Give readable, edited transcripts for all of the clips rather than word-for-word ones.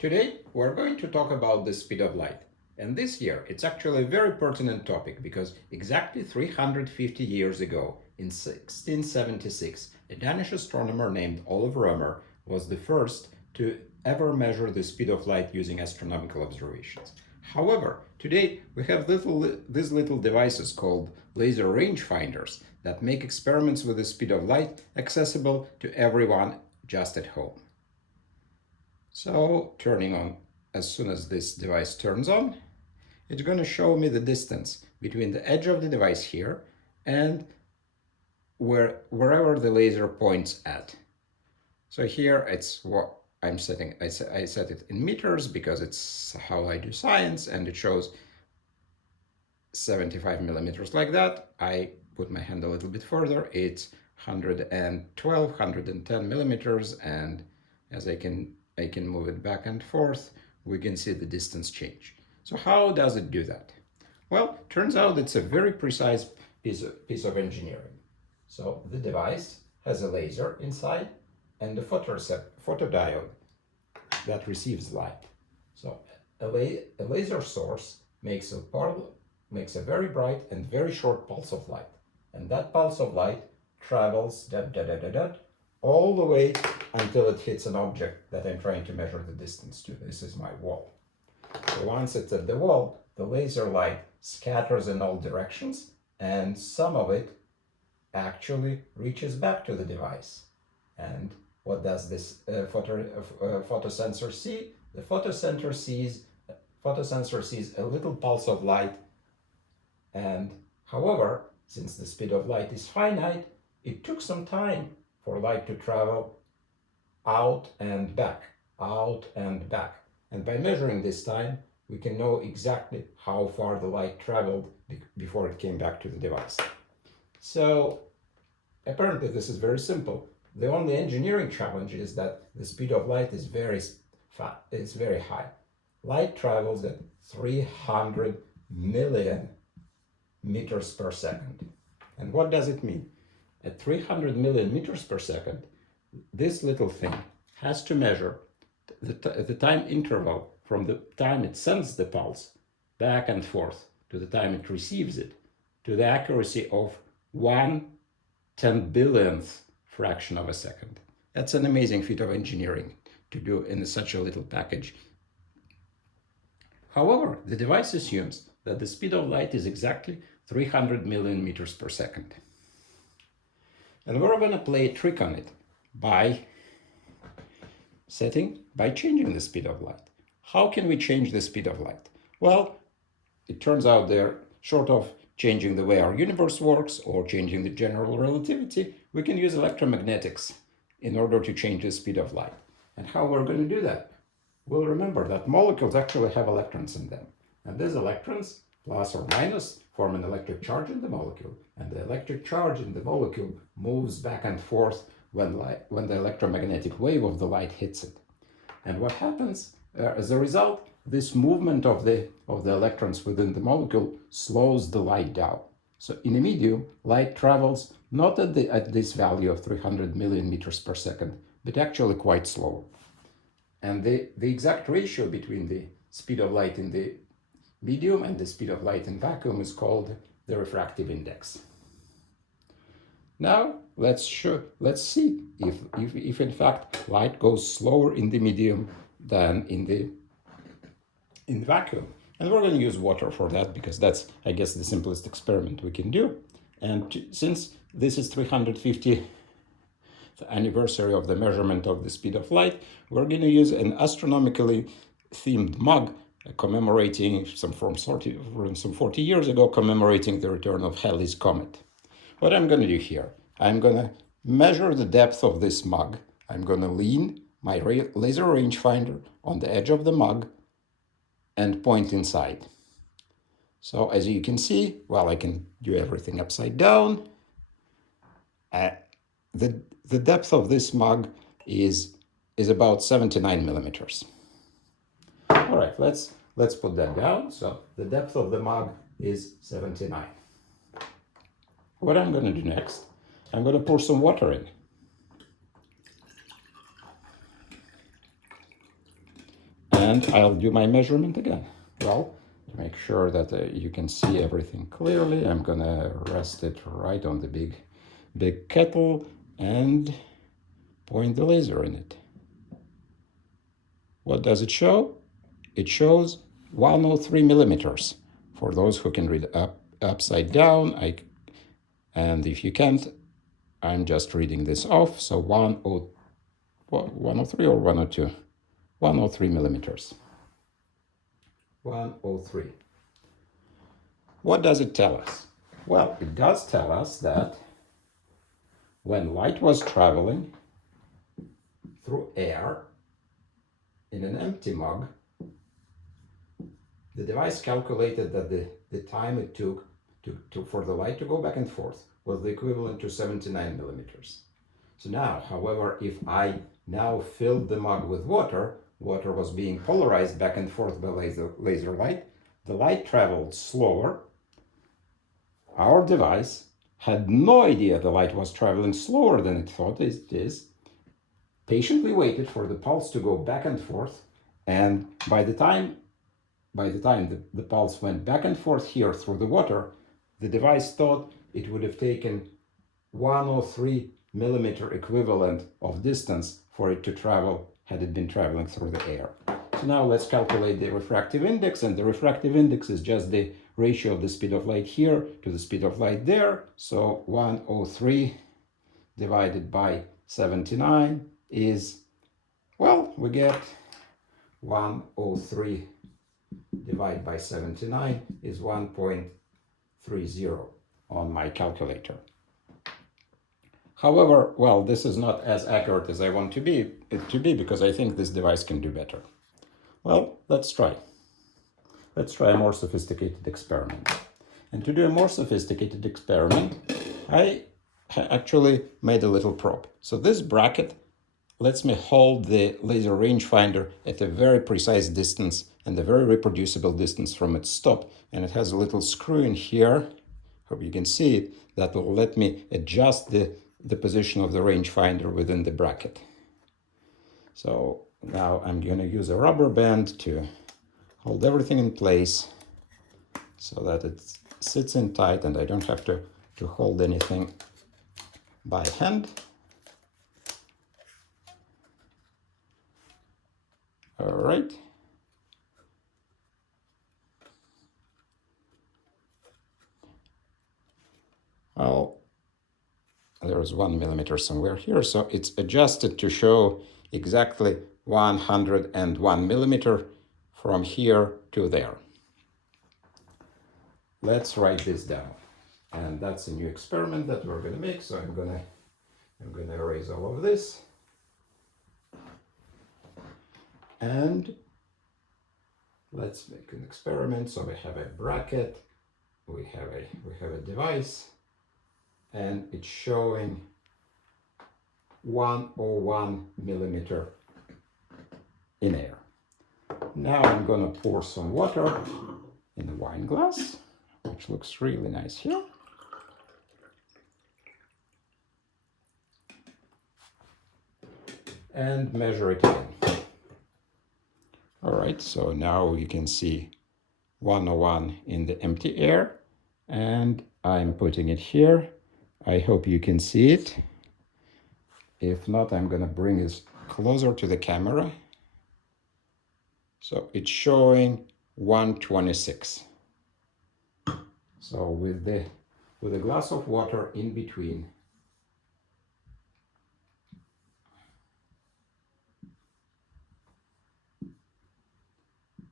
Today, we're going to talk about the speed of light. And this year, it's actually a very pertinent topic because exactly 350 years ago, in 1676, a Danish astronomer named Olaf Rømer was the first to ever measure the speed of light using astronomical observations. However, today we have these little devices called laser rangefinders that make experiments with the speed of light accessible to everyone just at home. So turning on, as soon as this device turns on, it's going to show me the distance between the edge of the device here and wherever the laser points at. So here it's what I'm setting. I set it in meters because it's how I do science, and it shows 75 millimeters like that. I put my hand a little bit further. It's 112, 110 millimeters, and as I can move it back and forth, we can see the distance change. So how does it do that? Well, turns out it's a very precise piece of engineering. So the device has a laser inside and a photodiode that receives light. So a laser source makes a very bright and very short pulse of light. And that pulse of light travels all the way until it hits an object that I'm trying to measure the distance to. This is my wall. So once it's at the wall, the laser light scatters in all directions, and some of it actually reaches back to the device. And what does this photosensor see? The photosensor sees a little pulse of light, and however, since the speed of light is finite, it took some time for light to travel out and back. And by measuring this time, we can know exactly how far the light traveled before it came back to the device. So apparently this is very simple. The only engineering challenge is that the speed of light is very high. Light travels at 300 million meters per second. And what does it mean? At 300 million meters per second, this little thing has to measure the time interval from the time it sends the pulse back and forth to the time it receives it, to the accuracy of 1/10,000,000th fraction of a second. That's an amazing feat of engineering to do in such a little package. However, the device assumes that the speed of light is exactly 300 million meters per second. And we're going to play a trick on it by changing the speed of light. How can we change the speed of light? Well, it turns out they're short of changing the way our universe works or changing the general relativity, we can use electromagnetics in order to change the speed of light. And how we're going to do that? We'll remember that molecules actually have electrons in them. And these electrons, plus or minus, form an electric charge in the molecule. And the electric charge in the molecule moves back and forth when the electromagnetic wave of the light hits it. And what happens as a result, this movement of the electrons within the molecule slows the light down. So in a medium, light travels not at this value of 300 million meters per second, but actually quite slow. And the exact ratio between the speed of light in the medium and the speed of light in vacuum is called the refractive index. Now let's see if in fact light goes slower in the medium than in the vacuum. And we're going to use water for that because that's, I guess, the simplest experiment we can do. And since this is 350th anniversary of the measurement of the speed of light, we're going to use an astronomically themed mug commemorating some 40 years ago, commemorating the return of Halley's Comet. What I'm going to do here, I'm going to measure the depth of this mug. I'm going to lean my laser rangefinder on the edge of the mug and point inside. So as you can see, well, I can do everything upside down. The depth of this mug is about 79 millimeters. All right, let's put that down. So the depth of the mug is 79. What I'm going to do next, I'm going to pour some water in. and I'll do my measurement again. Well, to make sure that you can see everything clearly, I'm gonna rest it right on the big kettle and point the laser in it. What does it show? It shows 103 millimeters. For those who can read upside down, and if you can't, I'm just reading this off. So 103 or 102? 103 millimeters. 103. What does it tell us? Well, it does tell us that when light was traveling through air in an empty mug, the device calculated that the time it took for the light to go back and forth was the equivalent to 79 millimeters. So now, however, if I now filled the mug with water, water was being polarized back and forth by laser light, the light traveled slower. Our device had no idea the light was traveling slower than it thought it is, patiently waited for the pulse to go back and forth, and by the time the pulse went back and forth here through the water, the device thought it would have taken 103 millimeter equivalent of distance for it to travel had it been traveling through the air. So now let's calculate the refractive index, and the refractive index is just the ratio of the speed of light here to the speed of light there. So 103 divided by 79 is, well, we get 103 divided by 79 is 1.30 on my calculator. However, well, this is not as accurate as I want it to be because I think this device can do better. Well, let's try. Let's try a more sophisticated experiment. And to do a more sophisticated experiment, I actually made a little probe. So this bracket lets me hold the laser rangefinder at a very precise distance and a very reproducible distance from its stop. And it has a little screw in here, hope you can see it, that will let me adjust the position of the rangefinder within the bracket. So now I'm going to use a rubber band to hold everything in place so that it sits in tight and I don't have to hold anything by hand. All right. Well, there's 1 millimeter somewhere here, so it's adjusted to show exactly 101 millimeter from here to there. Let's write this down, and that's a new experiment that we're going to make. So I'm gonna erase all of this, and let's make an experiment. So we have a bracket, we have a device, and it's showing 101 millimeter in air. Now I'm gonna pour some water in a wine glass, which looks really nice here. And measure it again. All right, so now you can see 101 in the empty air, and I'm putting it here. I hope you can see it. If not, I'm gonna bring it closer to the camera. So it's showing 126. So with a glass of water in between,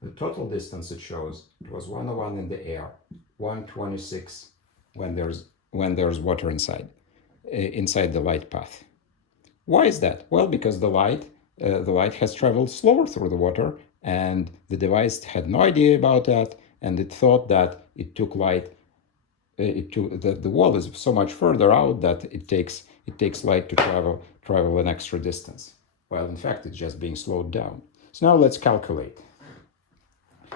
the total distance it shows, it was 101 in the air, 126 when there's water inside the light path. Why is that? Well, because the light has traveled slower through the water, and the device had no idea about that, and it thought that it took light. The wall is so much further out that it takes light to travel an extra distance. Well, in fact, it's just being slowed down. So now let's calculate.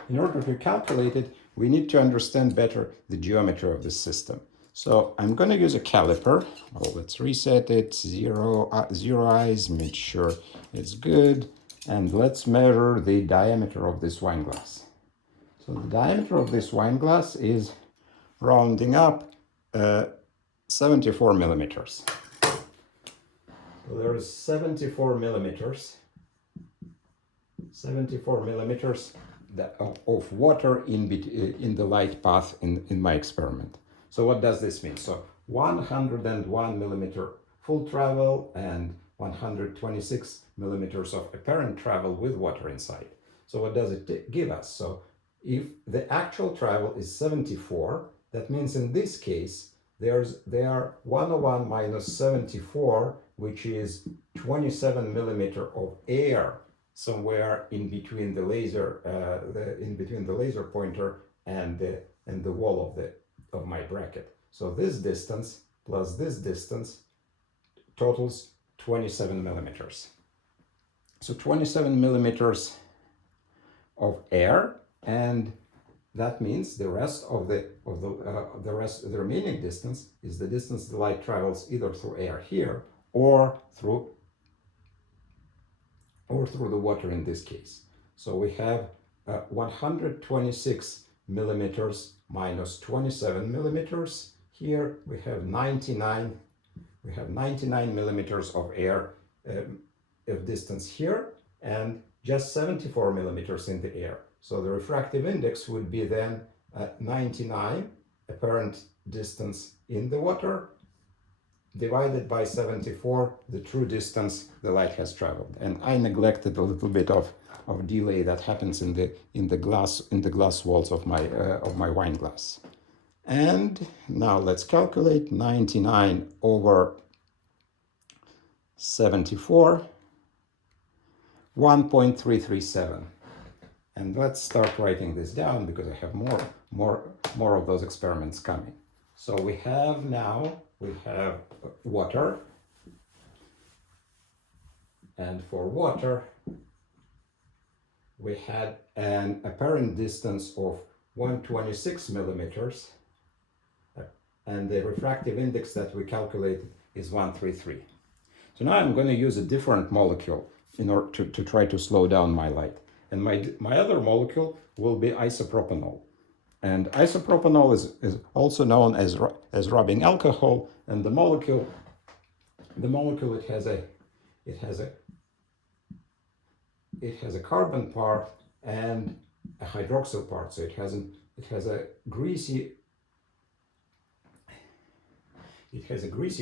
In order to calculate it, we need to understand better the geometry of this system. So I'm going to use a caliper. Well, let's reset it, zero eyes, make sure it's good. And let's measure the diameter of this wine glass. So the diameter of this wine glass is, rounding up, 74 millimeters. So there is 74 millimeters of water in the light path in my experiment. So what does this mean? So 101 millimeter full travel and 126 millimeters of apparent travel with water inside. So what does it give us? So if the actual travel is 74, that means in this case there are 101 minus 74, which is 27 millimeter of air somewhere in between the laser pointer and the wall of my bracket. So this distance plus this distance totals 27 millimeters. So 27 millimeters of air, and that means the remaining distance is the distance the light travels either through air here or through the water in this case. So we have 126 millimeters minus 27 millimeters. Here we have 99 millimeters of air of distance here, and just 74 millimeters in the air. So the refractive index would be then 99 apparent distance in the water divided by 74, the true distance the light has traveled. And I neglected a little bit of delay that happens in the glass walls of my wine glass. And now let's calculate 99 over 74, 1.337. And let's start writing this down because I have more of those experiments coming. So we have water, and for water we had an apparent distance of 126 millimeters, and the refractive index that we calculated is 133. So now I'm going to use a different molecule in order to try to slow down my light. And my other molecule will be isopropanol. And isopropanol is also known as rubbing alcohol, and the molecule it has a carbon part and a hydroxyl part. So it has a greasy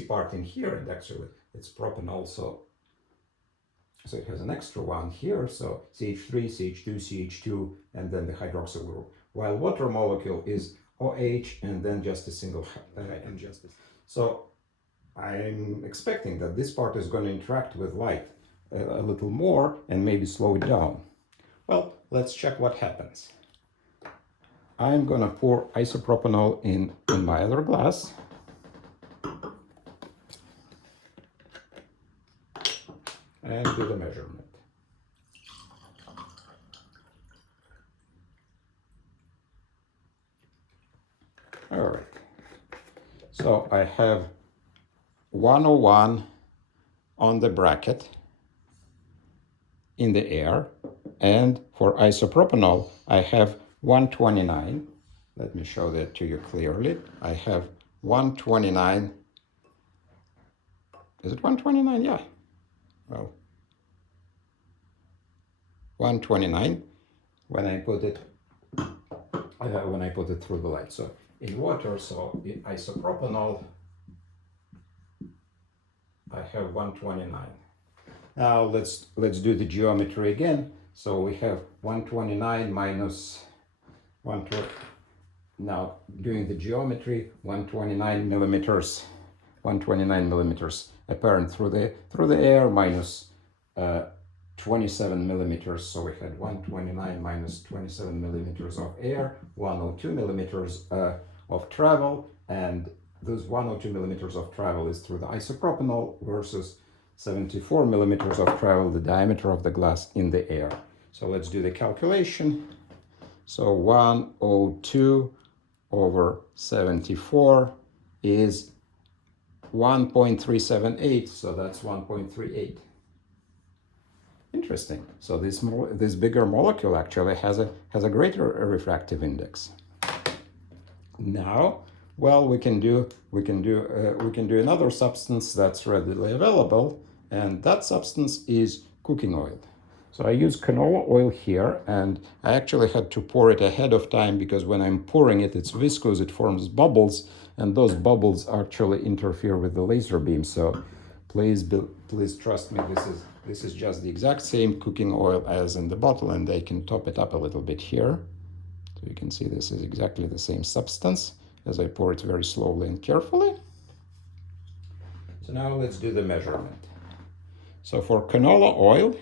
part in here, and actually it's propanol, so it has an extra one here, so CH3, CH2, CH2, and then the hydroxyl group. While water molecule is OH and then just a single So I'm expecting that this part is going to interact with light a little more and maybe slow it down. Well, let's check what happens. I'm going to pour isopropanol in my other glass. And do the measurement. All right. So I have 101 on the bracket in the air, and for isopropanol I have 129. Let me show that to you clearly. I have 129. Is it 129? Yeah. Well, 129 when I put it through the light. So in water, so in isopropanol, I have 129. Now let's do the geometry again. So we have 129 minus 120. Now doing the geometry, 129 millimeters apparent through the air minus 27 millimeters. So we had 129 minus 27 millimeters of air, 102 millimeters of travel, and those 102 millimeters of travel is through the isopropanol versus 74 millimeters of travel, the diameter of the glass in the air. So let's do the calculation. So 102 over 74 is 1.378, so that's 1.38. Interesting. So this bigger molecule actually has a greater refractive index. Now, well, we can do another substance that's readily available, and that substance is cooking oil. So I use canola oil here, and I actually had to pour it ahead of time because when I'm pouring it, it's viscous, it forms bubbles, and those bubbles actually interfere with the laser beam. So please trust me, this is just the exact same cooking oil as in the bottle, and I can top it up a little bit here. So you can see this is exactly the same substance as I pour it very slowly and carefully. So now let's do the measurement. So for canola oil,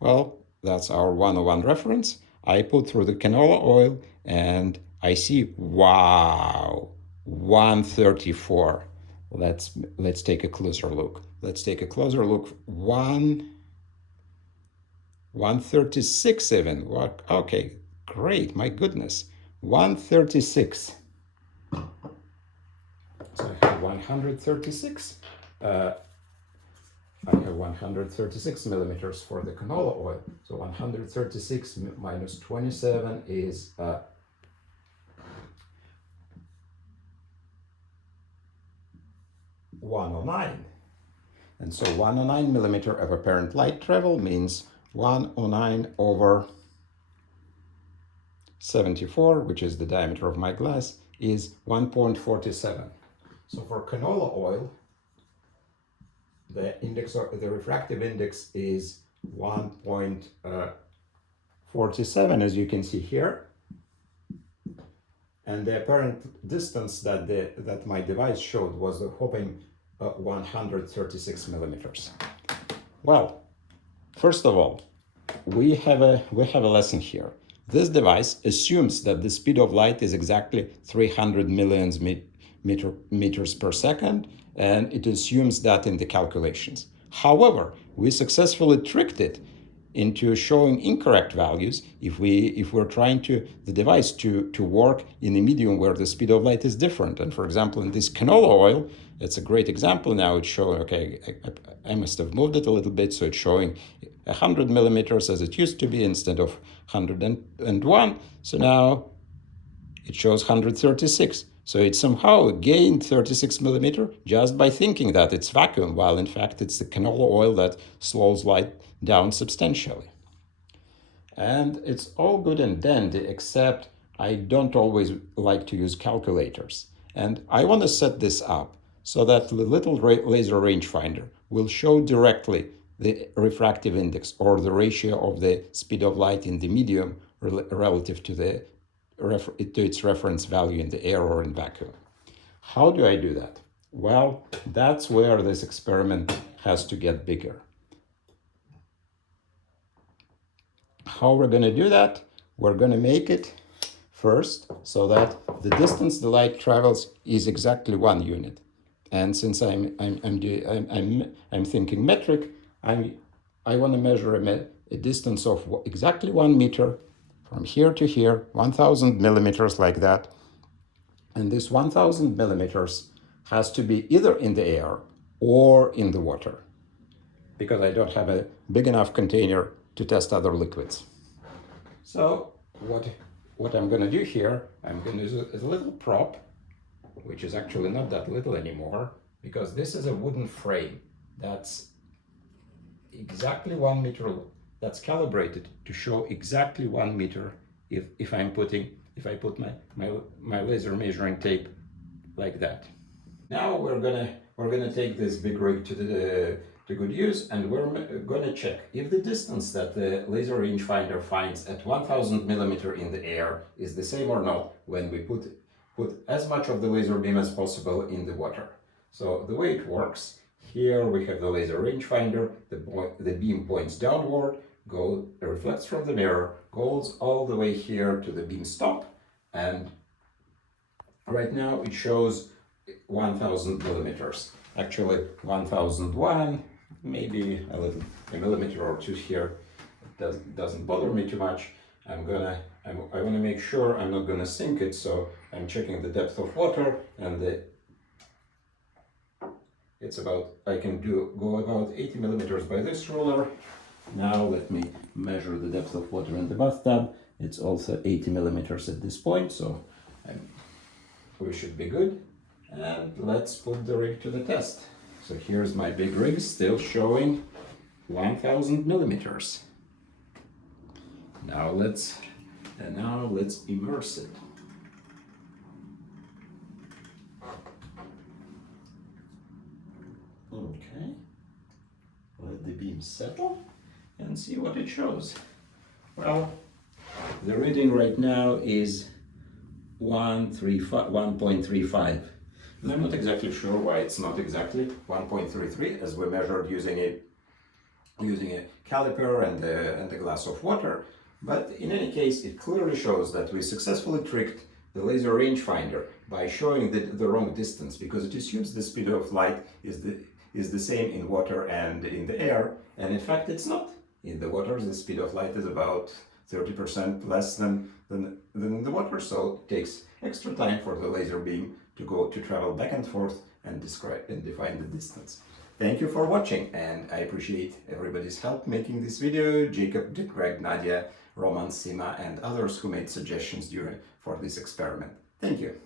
well, that's our 101 reference. I put through the canola oil and I see, wow, 134. Let's take a closer look. Let's take a closer look. 136 even. What? Okay, great. My goodness. 136. So I have 136. I have 136 millimeters for the canola oil. So 136 minus 27 is 109. And so 109 millimeter of apparent light travel means 109 over 74, which is the diameter of my glass, is 1.47. So for canola oil, the refractive index is 1.47, as you can see here, and the apparent distance that my device showed was a whopping 136 millimeters. Well, first of all, we have a lesson here. This device assumes that the speed of light is exactly 300 millions meters per second, and it assumes that in the calculations. However, we successfully tricked it into showing incorrect values if we're trying the device to work in a medium where the speed of light is different. And for example, in this canola oil, it's a great example. Now it's showing, okay, I must have moved it a little bit, so it's showing 100 millimeters as it used to be instead of 101. So now it shows 136. So it somehow gained 36 millimeter just by thinking that it's vacuum, while in fact it's the canola oil that slows light down substantially. And it's all good and dandy, except I don't always like to use calculators. And I want to set this up so that the little laser rangefinder will show directly the refractive index, or the ratio of the speed of light in the medium relative to its reference value in the air or in vacuum. How do I do that? Well, that's where this experiment has to get bigger. How we're going to do that? We're going to make it first so that the distance the light travels is exactly 1 unit. And since I'm thinking metric, I want to measure a distance of exactly 1 meter from here to here, 1,000 millimeters like that. And this 1,000 millimeters has to be either in the air or in the water, because I don't have a big enough container to test other liquids. So what I'm going to do here, I'm going to use a little prop, which is actually not that little anymore, because this is a wooden frame that's exactly 1 meter, that's calibrated to show exactly 1 meter if I put my laser measuring tape like that. Now we're gonna take this big rig to good use, and we're gonna check if the distance that the laser rangefinder finds at 1,000 millimeter in the air is the same or not when we put as much of the laser beam as possible in the water. So the way it works, here we have the laser rangefinder, the beam points downward, reflects from the mirror, goes all the way here to the beam stop, and right now it shows 1,000 millimeters. Actually 1,001, maybe a millimeter or two here. It doesn't bother me too much. I want to make sure I'm not gonna sink it, so I'm checking the depth of water, and I can go about 80 millimeters by this ruler, Now let me measure the depth of water in the bathtub. It's also 80 millimeters at this point, so we should be good. And let's put the rig to the test. So here's my big rig, still showing 1000 millimeters. Now let's immerse it. Okay, let the beam settle and see what it shows. Well, the reading right now is 1.35. And I'm not exactly sure why it's not exactly 1.33, as we measured using a caliper and a glass of water. But in any case, it clearly shows that we successfully tricked the laser rangefinder by showing the wrong distance, because it assumes the speed of light is the same in water and in the air, and in fact it's not. In the water, the speed of light is about 30% less than in the water, so it takes extra time for the laser beam to travel back and forth and define the distance. Thank you for watching, and I appreciate everybody's help making this video. Jacob, Greg, Nadia, Roman, Sima, and others who made suggestions for this experiment. Thank you.